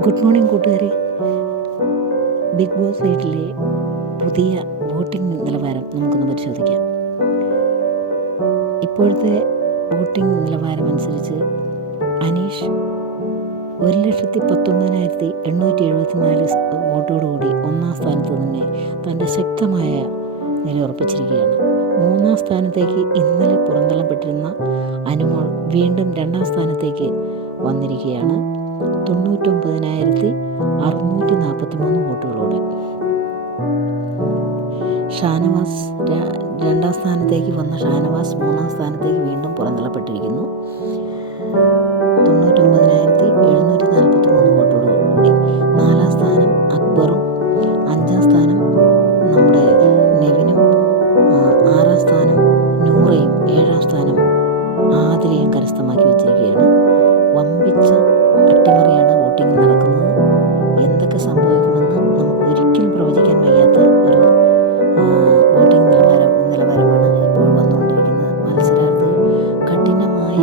Good morning കൂട്ടുകാരെ. Big boss വീട്ടിലെ പുതിയ വോട്ടിംഗ് നിലവാരം നമുക്കൊന്ന് പരിശോധിക്കാം. ഇപ്പോഴത്തെ വോട്ടിംഗ് നിലവാരം അനുസരിച്ച് അനീഷ് 1,19,874 വോട്ടോടുകൂടി ഒന്നാം സ്ഥാനത്ത് തന്നെ തൻ്റെ ശക്തമായ നിലയുറപ്പിച്ചിരിക്കുകയാണ്. മൂന്നാം സ്ഥാനത്തേക്ക് ഇന്നലെ പുറന്തള്ളപ്പെട്ടിരുന്ന അനുമോൾ വീണ്ടും രണ്ടാം സ്ഥാനത്തേക്ക് വന്നിരിക്കുകയാണ് 99,643 വോട്ടുകളോടെ. ഷാനവാസ് രണ്ടാം സ്ഥാനത്തേക്ക് വന്ന ഷാനവാസ് മൂന്നാം സ്ഥാനത്തേക്ക് വീണ്ടും പുറന്തള്ളപ്പെട്ടിരിക്കുന്നു 99,743 വോട്ടുകളോടുകൂടി. നാലാം സ്ഥാനം അക്ബറും, അഞ്ചാം സ്ഥാനം നമ്മുടെ നെവിനും, ആറാം സ്ഥാനം നൂറയും, ഏഴാം സ്ഥാനം ആദിലയും കരസ്ഥമാക്കി വെച്ചിരിക്കുകയാണ്. വമ്പിച്ച അട്ടിമറിയാണ് വോട്ടിംഗ് നടക്കുന്നത്. എന്തൊക്കെ സംഭവിക്കുമെന്ന് നമുക്ക് ഒരിക്കലും പ്രവചിക്കാൻ വയ്യാത്ത ഒരു വോട്ടിംഗ് നിലവാരമാണ് ഇപ്പോൾ വന്നുകൊണ്ടിരിക്കുന്നത്. മത്സരാർത്ഥികൾ കഠിനമായ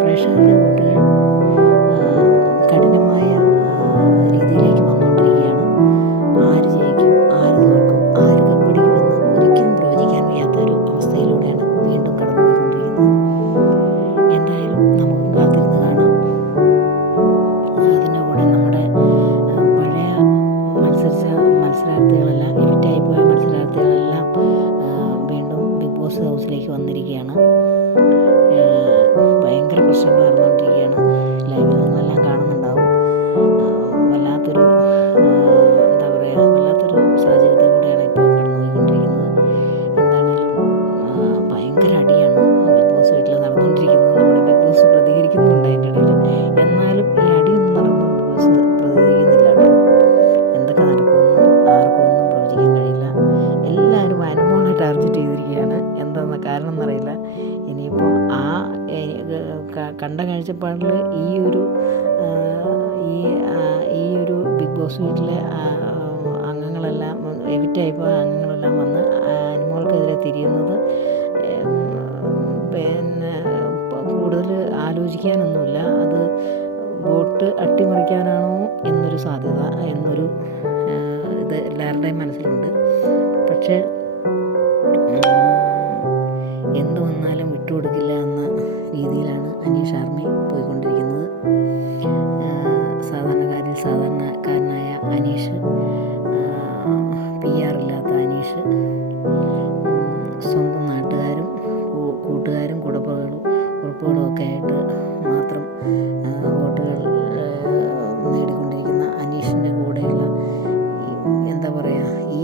പ്രേക്ഷകരുടെ വോട്ടുകൾ കഠിനമായ രീതിയിലേക്ക് വന്നുകൊണ്ടിരിക്കുകയാണ്. ആര് ജയിക്കും, ആര് തോൽക്കും, ആര് കപ്പടിക്കുമെന്ന് ഒരിക്കലും പ്രവചിക്കാൻ വയ്യാത്ത ഒരു അവസ്ഥയിലൂടെയാണ് വീണ്ടും കടന്നുപോയിക്കൊണ്ടിരിക്കുന്നത്. എന്തായാലും നമുക്ക് കാത്തിരുന്ന് കാണാം. അതിൻ്റെ കൂടെ നമ്മുടെ പഴയ മത്സരാർത്ഥികളെല്ലാം, എവിക്റ്റായിപ്പോയ മത്സരാർത്ഥികളെല്ലാം വീണ്ടും ബിഗ് ബോസ് ഹൗസിലേക്ക് വന്നിരിക്കുകയാണ്. ഭയങ്കര പ്രശ്നങ്ങൾ നടന്നുകൊണ്ടിരിക്കുകയാണ്. ലൈവിൽ നിന്നെല്ലാം കാണുന്നുണ്ടാവും. വല്ലാത്തൊരു വല്ലാത്തൊരു സാഹചര്യത്തിൽ കൂടെയാണ് ഇപ്പോൾ കടന്നുപോയിക്കൊണ്ടിരിക്കുന്നത്. എന്താണേലും ഭയങ്കര അടിയാണ് ബിഗ് ബോസ് വീട്ടിൽ നടന്നുകൊണ്ടിരിക്കുന്നത്. നമ്മുടെ ബിഗ് ബോസ് പ്രതികരിക്കുന്നുണ്ട് അതിൻ്റെ ഇടയിൽ. എന്നാലും ഈ അടിയൊന്നും നടക്കുമ്പോൾ ബിഗ് ബോസ് പ്രതികരിക്കുന്നില്ല കേട്ടോ. എന്തൊക്കെ നടക്കുമെന്ന് ആർക്കും ഒന്നും പ്രവചിക്കാൻ കഴിയില്ല. എല്ലാവരും അനുമോളെ ടാർഗറ്റ് ചെയ്തിരിക്കുകയാണ്. എന്താണെന്ന കാരണം എന്നറിയില്ല. ഇനിയിപ്പോൾ കണ്ട കാഴ്ചപ്പാടിൽ ഈ ഒരു ബിഗ് ബോസ് വീട്ടിലെ അംഗങ്ങളെല്ലാം, എവിക്റ്റായിപ്പോൾ അംഗങ്ങളെല്ലാം വന്ന് അനുമോൾക്കെതിരെ തിരിയുന്നത് പിന്നെ കൂടുതൽ ആലോചിക്കാനൊന്നുമില്ല. അത് വോട്ട് അട്ടിമറിക്കാനാണോ എന്നൊരു സാധ്യത, എന്നൊരു ഇത് എല്ലാവരുടെയും മനസ്സിലുണ്ട്. പക്ഷേ എന്ത് വന്നാലും വിട്ടുകൊടുക്കില്ല എന്ന രീതിയിലാണ് അനീഷ് ആർമി പോയിക്കൊണ്ടിരിക്കുന്നത്. സാധാരണക്കാരനായ അനീഷ്, PR ഇല്ലാത്ത അനീഷ്, സ്വന്തം നാട്ടുകാരും കൂട്ടുകാരും ഉറപ്പുകളും ഒക്കെ ആയിട്ട് മാത്രം വോട്ടുകൾ നേടിക്കൊണ്ടിരിക്കുന്ന അനീഷിൻ്റെ കൂടെയുള്ള എന്താ പറയുക, ഈ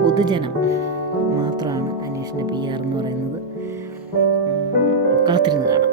പൊതുജനം മാത്രമാണ് അനീഷിൻ്റെ PR എന്ന് പറയുന്നത്. കാത്തിരുന്ന് കാണാം.